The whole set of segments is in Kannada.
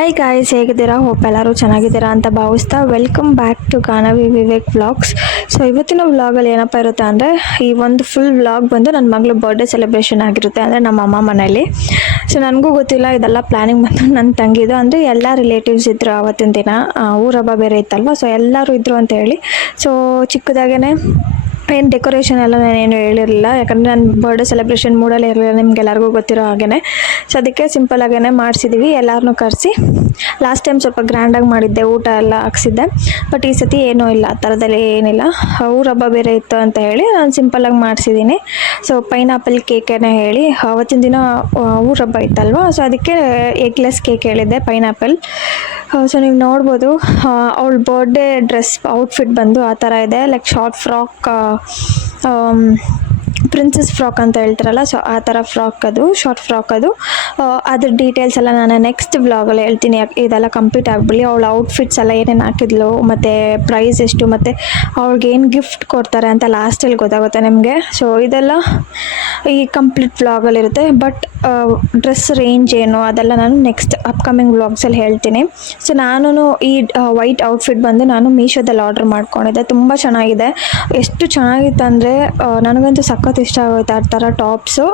ಹಾಯ್ ಗಾಯ್ಸ್ ಹೇಗಿದ್ದೀರಾ? ಹೋಪ್ ಎಲ್ಲರೂ ಚೆನ್ನಾಗಿದ್ದೀರಾ ಅಂತ ಭಾವಿಸ್ತಾ welcome back to Ganavi Vivek vlogs so ಇವತ್ತಿನ ವ್ಲಾಗಲ್ಲಿ ಏನಪ್ಪ ಇರುತ್ತೆ ಅಂದರೆ, ಈ ಒಂದು ಫುಲ್ ವ್ಲಾಗ್ ಬಂದು ನನ್ನ ಮಗಳು ಬರ್ಡೇ ಸೆಲೆಬ್ರೇಷನ್ ಆಗಿರುತ್ತೆ ಅಂದರೆ ನಮ್ಮ ಅಮ್ಮ ಮನೇಲಿ ಸೊ ನನಗೂ ಗೊತ್ತಿಲ್ಲ, ಇದೆಲ್ಲ ಪ್ಲ್ಯಾನಿಂಗ್ ಬಂದು ನನ್ನ ತಂಗಿದು. ಅಂದರೆ ಎಲ್ಲ ರಿಲೇಟಿವ್ಸ್ ಇದ್ದರು ಆವತ್ತಿನ ದಿನ. ಊರ ಹಬ್ಬ ಬೇರೆ ಇತ್ತಲ್ವ? ಸೊ ಎಲ್ಲರೂ ಇದ್ದರು ಅಂತ ಹೇಳಿ. ಸೊ ಚಿಕ್ಕದಾಗೇ ಏನು ಡೆಕೋರೇಷನ್ ಎಲ್ಲ ನಾನೇನು ಹೇಳಿರಲಿಲ್ಲ. ಯಾಕಂದರೆ ನಾನು ಬರ್ಡೇ ಸೆಲೆಬ್ರೇಷನ್ ಮೂಡಲ್ಲಿ ಇರಲಿಲ್ಲ, ನಿಮ್ಗೆಲ್ಲರಿಗೂ ಗೊತ್ತಿರೋ ಹಾಗೇ ಸೊ ಅದಕ್ಕೆ ಸಿಂಪಲ್ ಆಗೇ ಮಾಡಿಸಿದ್ವಿ. ಎಲ್ಲರನ್ನೂ ಕರೆಸಿ ಲಾಸ್ಟ್ ಟೈಮ್ ಸ್ವಲ್ಪ ಗ್ರ್ಯಾಂಡಾಗಿ ಮಾಡಿದ್ದೆ, ಊಟ ಎಲ್ಲ ಹಾಕ್ಸಿದ್ದೆ. ಬಟ್ ಈ ಸತಿ ಏನೂ ಇಲ್ಲ, ಆ ಥರದಲ್ಲಿ ಏನಿಲ್ಲ. ಊರ ಹಬ್ಬ ಬೇರೆ ಇತ್ತು ಅಂತ ಹೇಳಿ ನಾನು ಸಿಂಪಲ್ಲಾಗಿ ಮಾಡಿಸಿದ್ದೀನಿ. ಸೊ ಪೈನಾಪಲ್ ಕೇಕನ್ನೇ ಹೇಳಿ, ಅವತ್ತಿನ ದಿನ ಊರ ಹಬ್ಬ ಇತ್ತಲ್ವ? ಸೊ ಅದಕ್ಕೆ ಎಗ್ಲೆಸ್ ಕೇಕ್ ಹೇಳಿದ್ದೆ ಪೈನಾಪಲ್ ಸೊ ನೀವು ನೋಡ್ಬೋದು ಅವಳ ಬರ್ಡೇ ಡ್ರೆಸ್ ಔಟ್ಫಿಟ್ ಬಂದು ಆ ಥರ ಇದೆ. Like short frock princess frock ಅಂತ ಹೇಳ್ತಾರಲ್ಲ ಸೊ ಆ ಥರ ಫ್ರಾಕ್ ಅದು ಶಾರ್ಟ್ ಫ್ರಾಕ್ ಅದು. ಅದ್ರ ಡೀಟೇಲ್ಸ್ ಎಲ್ಲ ನಾನು ನೆಕ್ಸ್ಟ್ ವ್ಲಾಗಲ್ಲಿ ಹೇಳ್ತೀನಿ. ಇದೆಲ್ಲ ಕಂಪ್ಲೀಟ್ ಆಗಿಬಿಡಿ ಅವಳ ಔಟ್ಫಿಟ್ಸ್ ಎಲ್ಲ ಏನೇನು ಹಾಕಿದ್ಲು, ಮತ್ತು ಪ್ರೈಸ್ ಎಷ್ಟು, ಮತ್ತು ಅವ್ಳಿಗೆ ಏನು ಗಿಫ್ಟ್ ಕೊಡ್ತಾರೆ ಅಂತ ಲಾಸ್ಟಲ್ಲಿ ಗೊತ್ತಾಗುತ್ತೆ ನಿಮಗೆ. ಸೊ ಇದೆಲ್ಲ ಈ ಕಂಪ್ಲೀಟ್ ವ್ಲಾಗಲ್ಲಿರುತ್ತೆ ಬಟ್ ಡ್ರೆಸ್ ರೇಂಜ್ ಏನು ಅದೆಲ್ಲ ನಾನು ನೆಕ್ಸ್ಟ್ ಅಪ್ಕಮಿಂಗ್ ವ್ಲಾಗ್ಸಲ್ಲಿ ಹೇಳ್ತೀನಿ. ಸೊ ನಾನು ಈ ವೈಟ್ ಔಟ್ಫಿಟ್ ಬಂದು ನಾನು ಮೀಶೋದಲ್ಲಿ ಆರ್ಡರ್ ಮಾಡ್ಕೊಂಡಿದ್ದೆ. ತುಂಬ ಚೆನ್ನಾಗಿದೆ. ಎಷ್ಟು ಚೆನ್ನಾಗಿತ್ತು ಅಂದರೆ ನನಗಂತೂ ಸಖತ್ ಇಷ್ಟ ಆಗುತ್ತೆ ಆ ಥರ ಟಾಪ್ಸು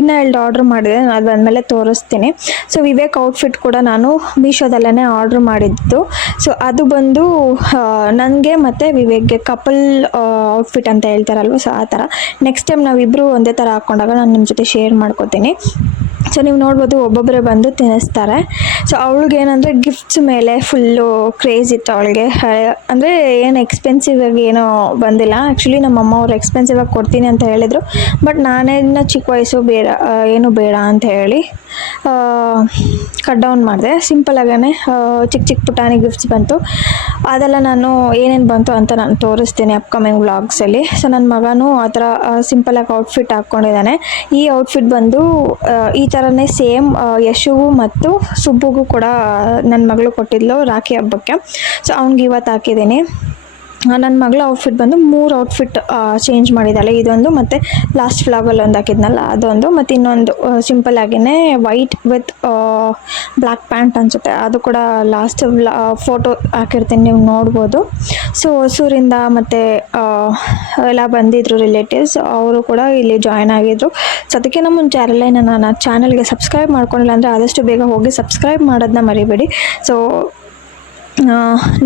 ಇನ್ನೂ ಎರಡು ಆರ್ಡ್ರ್ ಮಾಡಿದೆ. ಅದು ಬಂದಮೇಲೆ ತೋರಿಸ್ತೀನಿ. ಸೊ ವಿವೇಕ್ ಔಟ್ಫಿಟ್ ಕೂಡ ನಾನು ಮೀಶೋದಲ್ಲೇ ಆರ್ಡ್ರ್ ಮಾಡಿದ್ದು. ಸೊ ಅದು ಬಂದು ನನಗೆ ಮತ್ತು ವಿವೇಕ್ಗೆ ಕಪಲ್ ಔಟ್ಫಿಟ್ ಅಂತ ಹೇಳ್ತಾರಲ್ವ ಸೊ ಆ ಥರ. ನೆಕ್ಸ್ಟ್ ಟೈಮ್ ನಾವಿಬ್ಬರು ಒಂದೇ ಥರ ಹಾಕ್ಕೊಂಡಾಗ ನಾನು ನಿಮ್ಮ ಜೊತೆ ಶೇರ್ ಮಾಡ್ಕೋತೀನಿ. ಸೊ ನೀವು ನೋಡ್ಬೋದು ಒಬ್ಬೊಬ್ಬರೇ ಬಂದು ತಿನ್ನಿಸ್ತಾರೆ. ಸೊ ಅವಳಿಗೆ ಏನಂದರೆ ಗಿಫ್ಟ್ಸ್ ಮೇಲೆ ಫುಲ್ಲು ಕ್ರೇಜ್ ಇತ್ತು ಅವಳಿಗೆ. ಅಂದರೆ ಏನು ಎಕ್ಸ್ಪೆನ್ಸಿವ್ ಆಗಿ ಏನೋ ಬಂದಿಲ್ಲ. ಆ್ಯಕ್ಚುಲಿ ನಮ್ಮ ಅಮ್ಮ ಅವ್ರು ಎಕ್ಸ್ಪೆನ್ಸಿವ್ ಆಗಿ ಕೊಡ್ತೀನಿ ಅಂತ ಹೇಳಿದರು. ಬಟ್ ನಾನೇನ ಚಿಕ್ಕ ವಯಸ್ಸು ಬೇಡ ಏನು ಬೇಡ ಅಂತ ಹೇಳಿ ಕಟ್ ಡೌನ್ ಮಾಡಿದೆ. ಸಿಂಪಲಾಗೇ ಚಿಕ್ಕ ಚಿಕ್ಕ ಪುಟಾಣಿ ಗಿಫ್ಟ್ಸ್ ಬಂತು. ಅದೆಲ್ಲ ನಾನು ಏನೇನು ಬಂತು ಅಂತ ನಾನು ತೋರಿಸ್ತೀನಿ ಅಪ್ಕಮಿಂಗ್ ವ್ಲಾಗ್ಸಲ್ಲಿ ಸೊ ನನ್ನ ಮಗನೂ ಆ ಥರ ಸಿಂಪಲಾಗಿ ಔಟ್ಫಿಟ್ ಹಾಕ್ಕೊಂಡಿದ್ದಾನೆ. ಈ ಔಟ್ಫಿಟ್ ಬಂದು ಈ ಥರನೇ ಸೇಮ್ ಯಶುವು ಮತ್ತು ಸುಬ್ಬುಗೂ ಕೂಡ ನನ್ನ ಮಗಳು ಕೊಟ್ಟಿದ್ಲು ರಾಖಿ ಹಬ್ಬಕ್ಕೆ. ಸೊ ಅವ್ನಿಗೆ ಇವತ್ತು ಹಾಕಿದ್ದೀನಿ. ನನ್ನ ಮಗಳ ಔಟ್ಫಿಟ್ ಬಂದು ಮೂರು ಔಟ್ಫಿಟ್ ಚೇಂಜ್ ಮಾಡಿದ್ದಾಳೆ ಇದೊಂದು ಮತ್ತು ಲಾಸ್ಟ್ ಫ್ಲಾಗಲ್ಲಿ ಒಂದು ಹಾಕಿದ್ನಲ್ಲ, ಅದೊಂದು. ಮತ್ತು ಇನ್ನೊಂದು ಸಿಂಪಲ್ ಆಗಿನೇ ವೈಟ್ ವಿತ್ ಬ್ಲ್ಯಾಕ್ ಪ್ಯಾಂಟ್ ಅನಿಸುತ್ತೆ. ಅದು ಕೂಡ ಲಾಸ್ಟ್ ಫೋಟೋ ಹಾಕಿರ್ತೀನಿ, ನೀವು ನೋಡ್ಬೋದು. ಸೊ ಹೊಸೂರಿಂದ ಮತ್ತು ಎಲ್ಲ ಬಂದಿದ್ದರು ರಿಲೇಟಿವ್ಸ್ ಅವರು ಕೂಡ ಇಲ್ಲಿ ಜಾಯ್ನ್ ಆಗಿದ್ರು. ಸೊ ಅದಕ್ಕಿಂತ ಮುಂಚೆ ಯಾರೆಲ್ಲ ನನ್ನ ಚಾನಲ್ಗೆ ಸಬ್ಸ್ಕ್ರೈಬ್ ಮಾಡ್ಕೊಂಡಿಲ್ಲ ಅಂದರೆ ಆದಷ್ಟು ಬೇಗ ಹೋಗಿ ಸಬ್ಸ್ಕ್ರೈಬ್ ಮಾಡೋದನ್ನ ಮರಿಬೇಡಿ. ಸೊ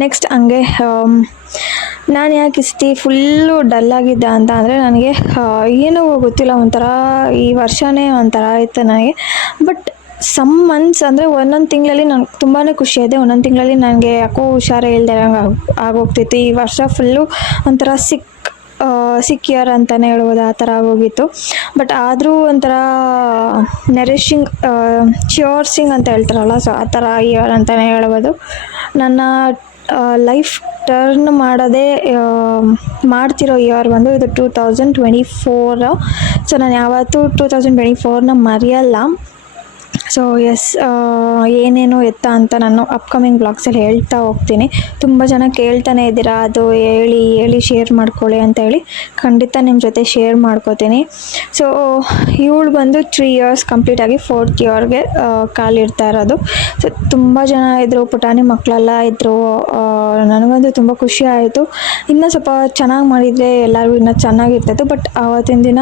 ನೆಕ್ಸ್ಟ್ ಹಂಗೆ ನಾನು ಯಾಕೆ ಇಷ್ಟಿ ಫುಲ್ಲು ಡಲ್ಲಾಗಿದ್ದೆ ಅಂತ ಅಂದರೆ ನನಗೆ ಏನೋ ಗೊತ್ತಿಲ್ಲ, ಒಂಥರ ಈ ವರ್ಷವೇ ಒಂಥರ ಆಯಿತು ನನಗೆ. ಬಟ್ ಸಮ್ ಮಂತ್ಸ್ ಅಂದರೆ ಒಂದೊಂದು ತಿಂಗಳಲ್ಲಿ ನನಗೆ ತುಂಬಾ ಖುಷಿ ಒಂದೊಂದು ತಿಂಗಳಲ್ಲಿ ನನಗೆ ಯಾಕೋ ಹುಷಾರೇ ಇಲ್ಲದೆ ಆಗೋಗ್ತಿತ್ತು. ಈ ವರ್ಷ ಫುಲ್ಲು ಒಂಥರ ಸಿಕ್ ಸಿಕ್ಕಿಯರ್ ಅಂತಲೇ ಹೇಳ್ಬೋದು, ಆ ಥರ ಆಗೋಗಿತ್ತು. ಬಟ್ ಆದರೂ ಒಂಥರ ನರಿಶಿಂಗ್ ಚ್ಯೂರ್ಸಿಂಗ್ ಅಂತ ಹೇಳ್ತಾರಲ್ಲ ಸೊ ಆ ಥರ ಇಯರ್ ಅಂತಲೇ ಹೇಳ್ಬೋದು. ನನ್ನ ಲೈಫ್ ಟರ್ನ್ ಮಾಡೋದೇ ಮಾಡ್ತಿರೋ ಇಯರ್ ಬಂದು ಇದು two thousand twenty four so ನಾನು ಯಾವತ್ತೂ ಟೂ ತೌಸಂಡ್ ಟ್ವೆಂಟಿ ಫೋರ್ನ ಮರೆಯಲ್ಲ. ಸೊ ಎಸ್ ಏನೇನು ಎತ್ತ ಅಂತ ನಾನು ಅಪ್ಕಮಿಂಗ್ ಬ್ಲಾಗ್ಸಲ್ಲಿ ಹೇಳ್ತಾ ಹೋಗ್ತೀನಿ. ತುಂಬ ಜನ ಕೇಳ್ತಾನೆ ಇದ್ದೀರಾ, ಅದು ಹೇಳಿ ಹೇಳಿ ಶೇರ್ ಮಾಡ್ಕೊಳ್ಳಿ ಅಂತ ಹೇಳಿ ಖಂಡಿತ ನಿಮ್ಮ ಜೊತೆ ಶೇರ್ ಮಾಡ್ಕೋತೀನಿ. ಸೊ ಇವಳು ಬಂದು ತ್ರೀ ಇಯರ್ಸ್ ಕಂಪ್ಲೀಟ್ ಆಗಿ ಫೋರ್ತ್ ಇಯರ್ಗೆ ಕಾಲಿಡ್ತಾ ಇರೋದು. ಸೊ ತುಂಬ ಜನ ಇದ್ದರು ಪುಟಾಣಿ ಮಕ್ಕಳೆಲ್ಲ ಇದ್ದರು ನನಗಂತೂ ತುಂಬ ಖುಷಿ ಆಯಿತು. ಇನ್ನೂ ಸ್ವಲ್ಪ ಚೆನ್ನಾಗಿ ಮಾಡಿದರೆ ಎಲ್ಲರೂ ಇನ್ನೂ ಚೆನ್ನಾಗಿರ್ತಿತ್ತು ಬಟ್ ಆವತ್ತಿನ ದಿನ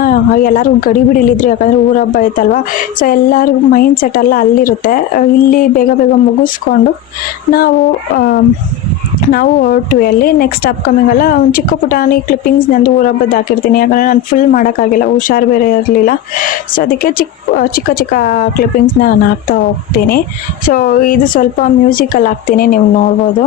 ಎಲ್ಲರೂ ಗಡಿ ಬಿಡಿಲಿದ್ರು ಯಾಕಂದರೆ ಊರ ಹಬ್ಬ ಇತ್ತಲ್ವ? ಸೊ ಎಲ್ಲರಿಗೂ ಮೈಂಡ್ ಸೆಟ್ ಎಲ್ಲ ಅಲ್ಲಿರುತ್ತೆ. ಇಲ್ಲಿ ಬೇಗ ಬೇಗ ಮುಗಿಸ್ಕೊಂಡು ನಾವು ನಾವು ಹೊರಟ್ವಿ ಅಲ್ಲಿ ನೆಕ್ಸ್ಟ್ ಅಪ್ಕಮಿಂಗ್ ಎಲ್ಲ ಒಂದು ಚಿಕ್ಕ ಪುಟಾಣಿ ಕ್ಲಿಪ್ಪಿಂಗ್ಸ್ ನಂದು ಊರ ಹಬ್ಬದ ಹಾಕಿರ್ತೀನಿ. ಯಾಕಂದರೆ ನಾನು ಫುಲ್ ಮಾಡೋಕ್ಕಾಗಿಲ್ಲ, ಹುಷಾರು ಬೇರೆ ಇರಲಿಲ್ಲ. ಸೊ ಅದಕ್ಕೆ ಚಿಕ್ಕ ಚಿಕ್ಕ ಚಿಕ್ಕ ಕ್ಲಿಪ್ಪಿಂಗ್ಸ್ನ ನಾನು ಹಾಕ್ತಾ ಹೋಗ್ತೀನಿ. ಸೊ ಇದು ಸ್ವಲ್ಪ ಮ್ಯೂಸಿಕಲ್ಲಿ ಹಾಕ್ತೀನಿ, ನೀವು ನೋಡ್ಬೋದು.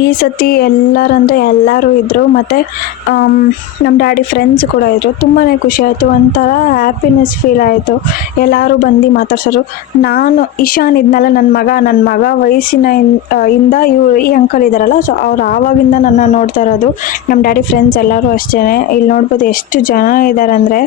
ಈ ಸತಿ ಎಲ್ಲರಂದರೆ ಎಲ್ಲರೂ ಇದ್ದರು ಮತ್ತು ನಮ್ಮ ಡ್ಯಾಡಿ ಫ್ರೆಂಡ್ಸ್ ಕೂಡ ಇದ್ದರು ತುಂಬಾ ಖುಷಿ ಆಯಿತು, ಒಂಥರ ಹ್ಯಾಪಿನೆಸ್ ಫೀಲ್ ಆಯಿತು. ಎಲ್ಲರೂ ಬಂದು ಮಾತಾಡ್ಸೋರು. ನಾನು, ಇಶಾನ್ ಇದ್ನಲ್ಲ ನನ್ನ ಮಗ ನನ್ನ ಮಗ ವಯಸ್ಸಿನ ಇಂದ ಇವ್ರು ಈ ಅಂಕಲ್ ಇದ್ದಾರಲ್ಲ ಸೊ ಅವ್ರು ಆವಾಗಿಂದ ನನ್ನ ನೋಡ್ತಾ ಇರೋದು. ನಮ್ಮ ಡ್ಯಾಡಿ ಫ್ರೆಂಡ್ಸ್ ಎಲ್ಲರೂ ಅಷ್ಟೇ ಇಲ್ಲಿ ನೋಡ್ಬೋದು ಎಷ್ಟು ಜನ ಇದ್ದಾರೆ ಅಂದರೆ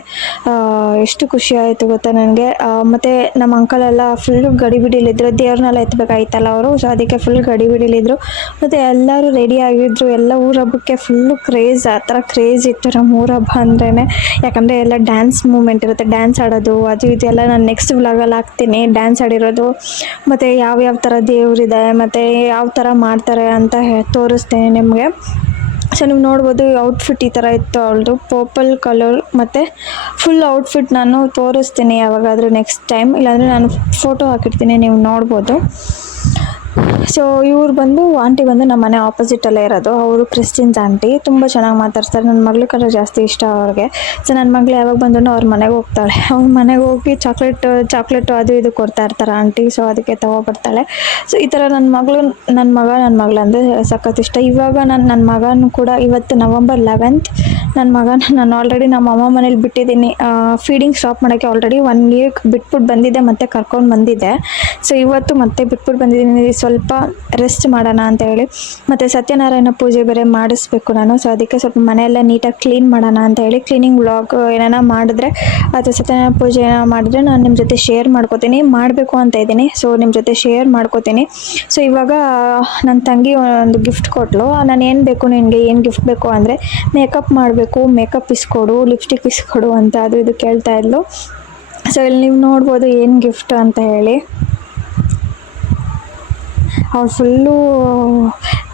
ಎಷ್ಟು ಖುಷಿ ಆಯಿತು ಗೊತ್ತಾ ನನಗೆ. ಮತ್ತು ನಮ್ಮ ಅಂಕಲ್ ಎಲ್ಲ ಫುಲ್ಲು ಗಡಿಬಿಡಿಲಿದ್ರು. ದೇವ್ರನ್ನೆಲ್ಲ ಎತ್ತಬೇಕಾಯ್ತಲ್ಲ ಅವರು ಸೊ ಅದಕ್ಕೆ ಫುಲ್ ಗಡಿಬಿಡಿಲಿದ್ರು. ಮತ್ತು ಎಲ್ಲರೂ ರೆಡಿ ಆಗಿದ್ರು. ಎಲ್ಲ ಊರ ಹಬ್ಬಕ್ಕೆ ಫುಲ್ಲು ಕ್ರೇಜ್ ಆ ಥರ ಕ್ರೇಜ್ ಇತ್ತು ನಮ್ಮ ಊರ ಹಬ್ಬ ಅಂದ್ರೇ ಯಾಕಂದರೆ ಎಲ್ಲ ಡ್ಯಾನ್ಸ್ ಮೂಮೆಂಟ್ ಇರುತ್ತೆ. ಡ್ಯಾನ್ಸ್ ಆಡೋದು, ಅದು ಇದೆಲ್ಲ ನಾನು ನೆಕ್ಸ್ಟ್ ವ್ಲಾಗಲ್ಲಿ ಹಾಕ್ತೀನಿ. ಡ್ಯಾನ್ಸ್ ಆಡಿರೋದು. ಮತ್ತು ಯಾವ್ಯಾವ ಥರ ದೇವರಿದೆ, ಮತ್ತು ಯಾವ ಥರ ಮಾಡ್ತಾರೆ ಅಂತ ತೋರಿಸ್ತೇನೆ ನಿಮಗೆ. ಸೊ ನೀವು ನೋಡ್ಬೋದು ಔಟ್ಫಿಟ್ ಈ ಥರ ಇತ್ತು ಅವಳದು. ಪರ್ಪಲ್ ಕಲರ್ ಮತ್ತು ಫುಲ್ ಔಟ್ಫಿಟ್ ನಾನು ತೋರಿಸ್ತೀನಿ ಯಾವಾಗಾದರೂ ನೆಕ್ಸ್ಟ್ ಟೈಮ್ ಇಲ್ಲಾಂದರೆ ನಾನು ಫೋಟೋ ಹಾಕಿರ್ತೀನಿ ನೀವು ನೋಡ್ಬೋದು. ಸೊ ಇವ್ರು ಬಂದು ಆಂಟಿ ಬಂದು ನಮ್ಮ ಮನೆ ಆಪೋಸಿಟಲ್ಲೇ ಇರೋದು. ಅವರು ಕ್ರಿಶ್ಚಿಯನ್ಸ್ ಆಂಟಿ ತುಂಬ ಚೆನ್ನಾಗಿ ಮಾತಾಡ್ತಾರೆ. ನನ್ನ ಮಗಳು ಕಡೆ ಜಾಸ್ತಿ ಇಷ್ಟ ಅವ್ರಿಗೆ. ಸೊ ನನ್ನ ಮಗಳು ಯಾವಾಗ ಬಂದ್ರು ಅವ್ರ ಮನೆಗೆ ಹೋಗ್ತಾಳೆ. ಅವ್ರ ಮನೆಗೆ ಹೋಗಿ ಚಾಕ್ಲೇಟ್ ಚಾಕ್ಲೇಟ್ ಅದು ಇದು ಕೊಡ್ತಾ ಇರ್ತಾರೆ ಆಂಟಿ ಸೊ ಅದಕ್ಕೆ ತಗೊಬರ್ತಾಳೆ ಸೊ ಈ ಥರ ನನ್ನ ಮಗಳು ನನ್ನ ಮಗ ನನ್ನ ಮಗಳು ಅಂದರೆ ಸಖತ್ ಇಷ್ಟ. ಇವಾಗ ನಾನು ನನ್ನ ಮಗನೂ ಕೂಡ ಇವತ್ತು ನವಂಬರ್ ಲೆವೆಂತ್ ನನ್ನ ಮಗನ ನಾನು ಆಲ್ರೆಡಿ ನಮ್ಮ ಅಮ್ಮ ಮನೇಲಿ ಬಿಟ್ಟಿದ್ದೀನಿ. ಫೀಡಿಂಗ್ ಸ್ಟಾಪ್ ಮಾಡೋಕ್ಕೆ ಆಲ್ರೆಡಿ ಒನ್ ವೀಕ್ ಬಿಟ್ಬಿಟ್ಟು ಬಂದಿದ್ದೆ ಮತ್ತೆ ಕರ್ಕೊಂಡು ಬಂದಿದ್ದೆ ಸೊ ಇವತ್ತು ಮತ್ತೆ ಬಿಟ್ಬಿಟ್ಟು ಬಂದಿದ್ದೀನಿ. ಸ್ವಲ್ಪ ರೆಸ್ಟ್ ಮಾಡೋಣ ಅಂತ ಹೇಳಿ. ಮತ್ತು ಸತ್ಯನಾರಾಯಣ ಪೂಜೆ ಬೇರೆ ಮಾಡಿಸ್ಬೇಕು ನಾನು ಸೊ ಅದಕ್ಕೆ ಸ್ವಲ್ಪ ಮನೆಯೆಲ್ಲ ನೀಟಾಗಿ ಕ್ಲೀನ್ ಮಾಡೋಣ ಅಂತ ಹೇಳಿ ಕ್ಲೀನಿಂಗ್ ವ್ಲಾಗ್ ಏನಾರ ಮಾಡಿದ್ರೆ ಅಥವಾ ಸತ್ಯನಾರಾಯಣ ಪೂಜೆ ಏನಾರ ಮಾಡಿದ್ರೆ ನಾನು ನಿಮ್ಮ ಜೊತೆ ಶೇರ್ ಮಾಡ್ಕೋತೀನಿ. ಮಾಡಬೇಕು ಅಂತ ಇದ್ದೀನಿ ಸೊ ನಿಮ್ಮ ಜೊತೆ ಶೇರ್ ಮಾಡ್ಕೋತೀನಿ. ಸೊ ಇವಾಗ ನನ್ನ ತಂಗಿ ಒಂದು ಗಿಫ್ಟ್ ಕೊಟ್ಟಳು ನಾನು ಏನು ಬೇಕು ನಿನಗೆ, ಏನು ಗಿಫ್ಟ್ ಬೇಕು ಅಂದರೆ ಮೇಕಪ್ ಮಾಡಬೇಕು ಮೇಕಪ್ ಇಸ್ಕೊಡು ಲಿಪ್ಸ್ಟಿಕ್ ಇಸ್ಕೊಡು ಅಂತ ಅದು ಇದು ಕೇಳ್ತಾ ಇದ್ಲು. ಸೊ ಇಲ್ಲಿ ನೀವು ನೋಡ್ಬೋದು ಏನು ಗಿಫ್ಟ್ ಅಂತ ಹೇಳಿ. ಅವ್ಳು full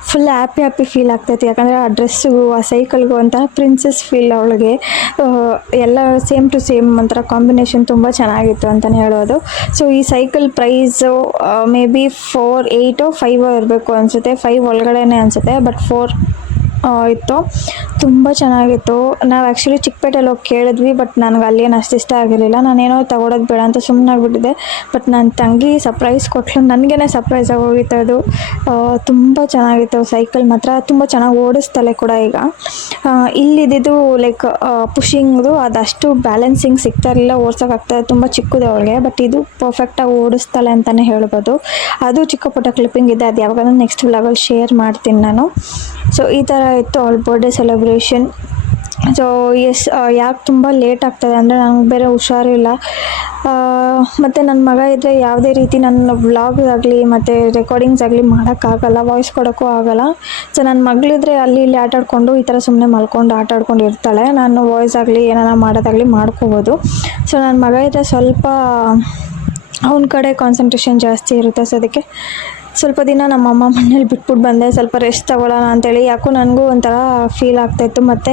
full happy happy feel ಆಗ್ತೈತಿ. ಯಾಕಂದರೆ ಆ ಡ್ರೆಸ್ಸಿಗೂ ಆ ಸೈಕಲ್ಗೂ ಒಂಥರ ಪ್ರಿನ್ಸಸ್ ಫೀಲ್ ಅವಳಿಗೆ. ಎಲ್ಲ ಸೇಮ್ ಟು ಸೇಮ್ ಒಂಥರ ಕಾಂಬಿನೇಷನ್ ತುಂಬ ಚೆನ್ನಾಗಿತ್ತು ಅಂತಲೇ ಹೇಳೋದು. ಸೊ ಈ cycle price may be four eight five ಇರಬೇಕು ಅನಿಸುತ್ತೆ. ಫೈವ್ ಒಳಗಡೆನೇ ಅನಿಸುತ್ತೆ ಬಟ್ ಫೋರ್ ಇತ್ತು. ತುಂಬ ಚೆನ್ನಾಗಿತ್ತು. ನಾವು ಆ್ಯಕ್ಚುಲಿ ಚಿಕ್ಕಪೇಟೆಯಲ್ಲಿ ಹೋಗಿ ಕೇಳಿದ್ವಿ ಬಟ್ ನನಗೆ ಅಲ್ಲೇನು ಅಷ್ಟು ಇಷ್ಟ ಆಗಿರಲಿಲ್ಲ. ನಾನೇನೋ ತಗೊಳೋದು ಬೇಡ ಅಂತ ಸುಮ್ಮನೆ ಬಟ್ ನನ್ನ ತಂಗಿ ಸರ್ಪ್ರೈಸ್ ಕೊಟ್ಟಲು ನನಗೇ ಸರ್ಪ್ರೈಸ್ ಆಗೋಗಿತ್ತು ಅದು ತುಂಬ ಚೆನ್ನಾಗಿತ್ತು ಸೈಕಲ್ ಮಾತ್ರ. ತುಂಬ ಚೆನ್ನಾಗಿ ಓಡಿಸ್ತಾಳೆ ಕೂಡ ಈಗ. ಇಲ್ಲಿದ್ದು ಲೈಕ್ ಪುಷಿಂಗ್ದು ಅದಷ್ಟು ಬ್ಯಾಲೆನ್ಸಿಂಗ್ ಸಿಗ್ತಾ ಇರಲಿಲ್ಲ. ಓಡ್ಸೋಕ್ಕಾಗ್ತದೆ ತುಂಬ ಚಿಕ್ಕದು ಅವಳಿಗೆ. ಬಟ್ ಇದು ಪರ್ಫೆಕ್ಟಾಗಿ ಓಡಿಸ್ತಾಳೆ ಅಂತಲೇ ಹೇಳ್ಬೋದು. ಅದು ಚಿಕ್ಕ ಪುಟ್ಟ ಕ್ಲಿಪ್ಪಿಂಗ್ ಇದೆ. ಅದು ಯಾವಾಗಾದ್ರೂ ನೆಕ್ಸ್ಟ್ ಲೆವೆಲ್ ಶೇರ್ ಮಾಡ್ತೀನಿ ನಾನು. ಸೊ ಈ ಥರ ಇತ್ತು ಅವಳ ಬರ್ಡೇ ಸೆಲೆಬ್ರೇಷನ್. ಸೊ ಎಸ್ ಯಾಕೆ ತುಂಬ ಲೇಟ್ ಆಗ್ತದೆ ಅಂದರೆ ನನಗೆ ಬೇರೆ ಹುಷಾರಿಲ್ಲ. ಮತ್ತು ನನ್ನ ಮಗ ಇದ್ದರೆ ಯಾವುದೇ ರೀತಿ ನನ್ನ ವ್ಲಾಗ್ಸ್ ಆಗಲಿ ಮತ್ತು ರೆಕಾರ್ಡಿಂಗ್ಸ್ ಆಗಲಿ ಮಾಡೋಕ್ಕಾಗಲ್ಲ ವಾಯ್ಸ್ ಕೊಡೋಕ್ಕೂ ಆಗಲ್ಲ. ಸೊ ನನ್ನ ಮಗಳಿದ್ರೆ ಅಲ್ಲಿ ಇಲ್ಲಿ ಆಟಾಡಿಕೊಂಡು ಈ ಥರ ಸುಮ್ಮನೆ ಮಲ್ಕೊಂಡು ಆಟಾಡ್ಕೊಂಡು ಇರ್ತಾಳೆ. ನಾನು ವಾಯ್ಸ್ ಆಗಲಿ ಏನಾರ ಮಾಡೋದಾಗಲಿ ಮಾಡ್ಕೋಬೋದು. ಸೊ ನನ್ನ ಮಗ ಇದ್ದರೆ ಸ್ವಲ್ಪ, ಅವನ ಕಡೆ ಕಾನ್ಸಂಟ್ರೇಷನ್ ಜಾಸ್ತಿ ಇರುತ್ತೆ. ಸೊ ಅದಕ್ಕೆ ಸ್ವಲ್ಪ ದಿನ ನಮ್ಮ ಅಮ್ಮ ಮನೇಲಿ ಬಿಟ್ಬಿಟ್ಟು ಬಂದೆ. ಸ್ವಲ್ಪ ರೆಸ್ಟ್ ತಗೊಳ್ಳೋಣ ಅಂತೇಳಿ. ಯಾಕೋ ನನಗೂ ಒಂಥರ ಫೀಲ್ ಆಗ್ತಾಯಿತ್ತು ಮತ್ತು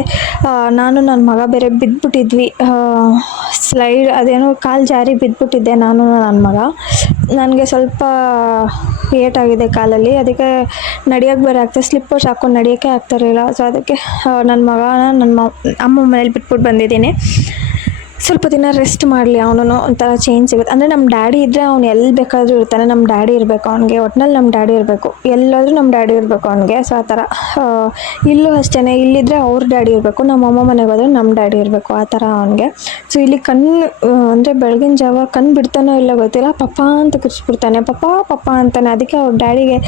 ನಾನು ನನ್ನ ಮಗ ಬೇರೆ ಬಿದ್ದುಬಿಟ್ಟಿದ್ವಿ ಸ್ಲೈಡ್ ಅದೇನೋ ಕಾಲು ಜಾರಿ ಬಿದ್ದುಬಿಟ್ಟಿದ್ದೆ ನಾನು ನನ್ನ ಮಗ. ನನಗೆ ಸ್ವಲ್ಪ ಏಟಾಗಿದೆ ಕಾಲಲ್ಲಿ. ಅದಕ್ಕೆ ನಡಿಯೋಕ್ಕೆ ಬೇರೆ ಆಗ್ತದೆ ಸ್ಲಿಪ್ಪರ್ಸ್ ಹಾಕ್ಕೊಂಡು ನಡಿಯೋಕ್ಕೆ ಆಗ್ತಾಯಿರಲಿಲ್ಲ ಸೊ ಅದಕ್ಕೆ ನನ್ನ ಮಗನ ನನ್ನ ಮ ಅಮ್ಮ ಮನೇಲಿ ಬಿಟ್ಬಿಟ್ಟು ಬಂದಿದ್ದೀನಿ. ಸ್ವಲ್ಪ ದಿನ ರೆಸ್ಟ್ ಮಾಡಲಿ ಅವನು ಒಂಥರ ಚೇಂಜ್ ಸಿಗುತ್ತೆ. ಅಂದರೆ ನಮ್ಮ ಡ್ಯಾಡಿ ಇದ್ದರೆ ಅವ್ನು ಎಲ್ಲಿ ಬೇಕಾದರೂ ಇರ್ತಾನೆ ನಮ್ಮ ಡ್ಯಾಡಿ ಇರಬೇಕು ಅವ್ನಿಗೆ. ಒಟ್ನಲ್ಲಿ ನಮ್ಮ ಡ್ಯಾಡಿ ಇರಬೇಕು. ಎಲ್ಲಾದರೂ ನಮ್ಮ ಡ್ಯಾಡಿ ಇರಬೇಕು ಅವ್ನಿಗೆ. ಸೊ ಆ ಥರ ಇಲ್ಲೂ ಅಷ್ಟೇ ಇಲ್ಲಿದ್ದರೆ ಅವ್ರ ಡ್ಯಾಡಿ ಇರಬೇಕು. ನಮ್ಮ ಅಮ್ಮ ಮನೆಗೆ ಹೋದ್ರೆ ನಮ್ಮ ಡ್ಯಾಡಿ ಇರಬೇಕು. ಆ ಥರ ಅವನಿಗೆ. ಸೊ ಇಲ್ಲಿ ಕಣ್ಣು ಅಂದರೆ ಬೆಳಗಿನ ಜಾವ ಕಣ್ಣು ಬಿಡ್ತಾನೋ ಇಲ್ಲ ಗೊತ್ತಿಲ್ಲ. ಪಪ್ಪ ಅಂತ ಕಿರ್ಚ್ಬಿಡ್ತಾನೆ ಪಪ್ಪ ಪಪ್ಪ ಅಂತಾನೆ. ಅದಕ್ಕೆ ಅವ್ರ ಡ್ಯಾಡಿಗೆ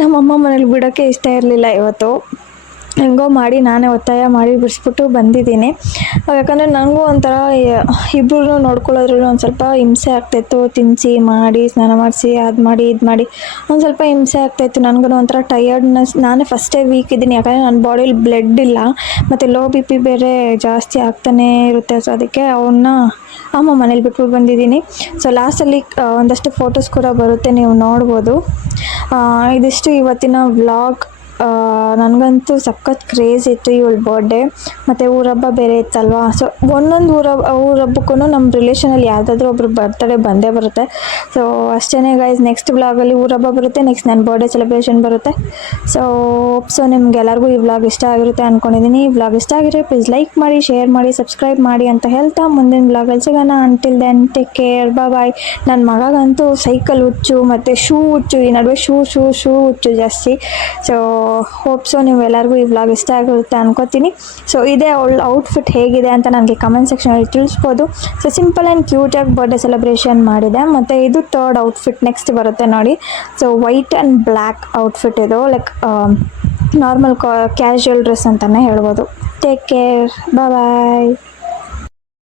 ನಮ್ಮ ಅಮ್ಮ ಮನೇಲಿ ಬಿಡೋಕ್ಕೆ ಇಷ್ಟ ಇರಲಿಲ್ಲ ಇವತ್ತು. ಹೆಂಗೋ ಮಾಡಿ ನಾನೇ ಒತ್ತಾಯ ಮಾಡಿ ಬಿಡಿಸ್ಬಿಟ್ಟು ಬಂದಿದ್ದೀನಿ. ಯಾಕಂದರೆ ನನಗೂ ಒಂಥರ ಇಬ್ಬರು ನೋಡ್ಕೊಳ್ಳೋದ್ರಲ್ಲೂ ಒಂದು ಸ್ವಲ್ಪ ಹಿಂಸೆ ಆಗ್ತಾಯಿತ್ತು ತಿನ್ನಿಸಿ ಮಾಡಿ, ಸ್ನಾನ ಮಾಡಿಸಿ, ಅದು ಮಾಡಿ, ಇದು ಮಾಡಿ ಒಂದು ಸ್ವಲ್ಪ ಹಿಂಸೆ ಆಗ್ತಾಯಿತ್ತು ನನಗೂ ಒಂಥರ ಟಯರ್ಡ್ನೆಸ್ ನಾನೇ ಫಸ್ಟೇ ವೀಕ್ ಇದ್ದೀನಿ. ಯಾಕಂದರೆ ನನ್ನ ಬಾಡಿಲಿ ಬ್ಲಡ್ ಇಲ್ಲ. ಮತ್ತು ಲೋ ಬಿ ಪಿ ಬೇರೆ ಜಾಸ್ತಿ ಆಗ್ತಾನೇ ಇರುತ್ತೆ. ಸೊ ಅದಕ್ಕೆ ಅವನ್ನ ಅಮ್ಮ ಮನೇಲಿ ಬಿಟ್ಬಿಟ್ಟು ಬಂದಿದ್ದೀನಿ. ಸೊ ಲಾಸ್ಟಲ್ಲಿ ಒಂದಷ್ಟು ಫೋಟೋಸ್ ಕೂಡ ಬರುತ್ತೆ. ನೀವು ನೋಡ್ಬೋದು. ಇದಿಷ್ಟು ಇವತ್ತಿನ ವ್ಲಾಗ್ ನನಗಂತೂ ಸಖತ್ ಕ್ರೇಜ್ ಇತ್ತು ಇವಳ ಬರ್ಡೇ ಮತ್ತು ಊರಬ್ಬ ಬೇರೆ ಇತ್ತಲ್ವಾ? ಸೊ ಒಂದೊಂದು ಊರ ಊರಬ್ಬಕ್ಕೂ ನಮ್ಮ ರಿಲೇಷನಲ್ಲಿ ಯಾವುದಾದ್ರೂ ಒಬ್ರು ಬರ್ತಡೇ ಬಂದೇ ಬರುತ್ತೆ. ಸೊ ಅಷ್ಟೇ ಗೈಸ್ ನೆಕ್ಸ್ಟ್ ಬ್ಲಾಗಲ್ಲಿ ಊರಬ್ಬ ಬರುತ್ತೆ ನೆಕ್ಸ್ಟ್ ನನ್ನ ಬರ್ಡೇ ಸೆಲೆಬ್ರೇಷನ್ ಬರುತ್ತೆ. ಸೊ ಸೊ ನಿಮ್ಗೆಲ್ಲರಿಗೂ ಈ ವ್ಲಾಗ್ ಇಷ್ಟ ಆಗಿರುತ್ತೆ ಅಂದ್ಕೊಂಡಿದ್ದೀನಿ ಈ ವ್ಲಾಗ್ ಇಷ್ಟ ಆಗಿರೋ ಪ್ಲೀಸ್ ಲೈಕ್ ಮಾಡಿ ಶೇರ್ ಮಾಡಿ ಸಬ್ಸ್ಕ್ರೈಬ್ ಮಾಡಿ ಅಂತ ಹೇಳ್ತಾ ಮುಂದಿನ ಬ್ಲಾಗಲ್ಲಿ ಸಿಗೋಣ. Until then take care bye ನನ್ನ ಮಗಗಂತೂ ಸೈಕಲ್ ಹುಚ್ಚು, ಮತ್ತು ಶೂ ಹುಚ್ಚು, ಈ ನಡುವೆ ಶೂ ಶೂ ಶೂ ಹುಚ್ಚು ಜಾಸ್ತಿ. ಸೊ ಹೋಪ್ ಸೊ ನೀವು ಎಲ್ಲರಿಗೂ ಈ ವ್ಲಾಗ್ ಇಷ್ಟ ಆಗಿರುತ್ತೆ ಅನ್ಕೋತೀನಿ. ಸೊ ಇದೇ ಅವಳ ಔಟ್ಫಿಟ್ ಹೇಗಿದೆ ಅಂತ ನನಗೆ ಕಮೆಂಟ್ ಸೆಕ್ಷನಲ್ಲಿ ತಿಳಿಸ್ಬೋದು. ಸೊ ಸಿಂಪಲ್ ಆ್ಯಂಡ್ ಕ್ಯೂಟಾಗಿ ಬರ್ಡೇ ಸೆಲೆಬ್ರೇಷನ್ ಮಾಡಿದೆ. ಮತ್ತು ಇದು ಥರ್ಡ್ ಔಟ್ಫಿಟ್ ನೆಕ್ಸ್ಟ್ ಬರುತ್ತೆ ನೋಡಿ. So white and black outfit ಇದು. ಲೈಕ್ ನಾರ್ಮಲ್ ಕ್ಯಾಶುವಲ್ ಡ್ರೆಸ್ ಅಂತಲೇ ಹೇಳ್ಬೋದು. ಟೇಕ್ ಕೇರ್ ಬಾಯ್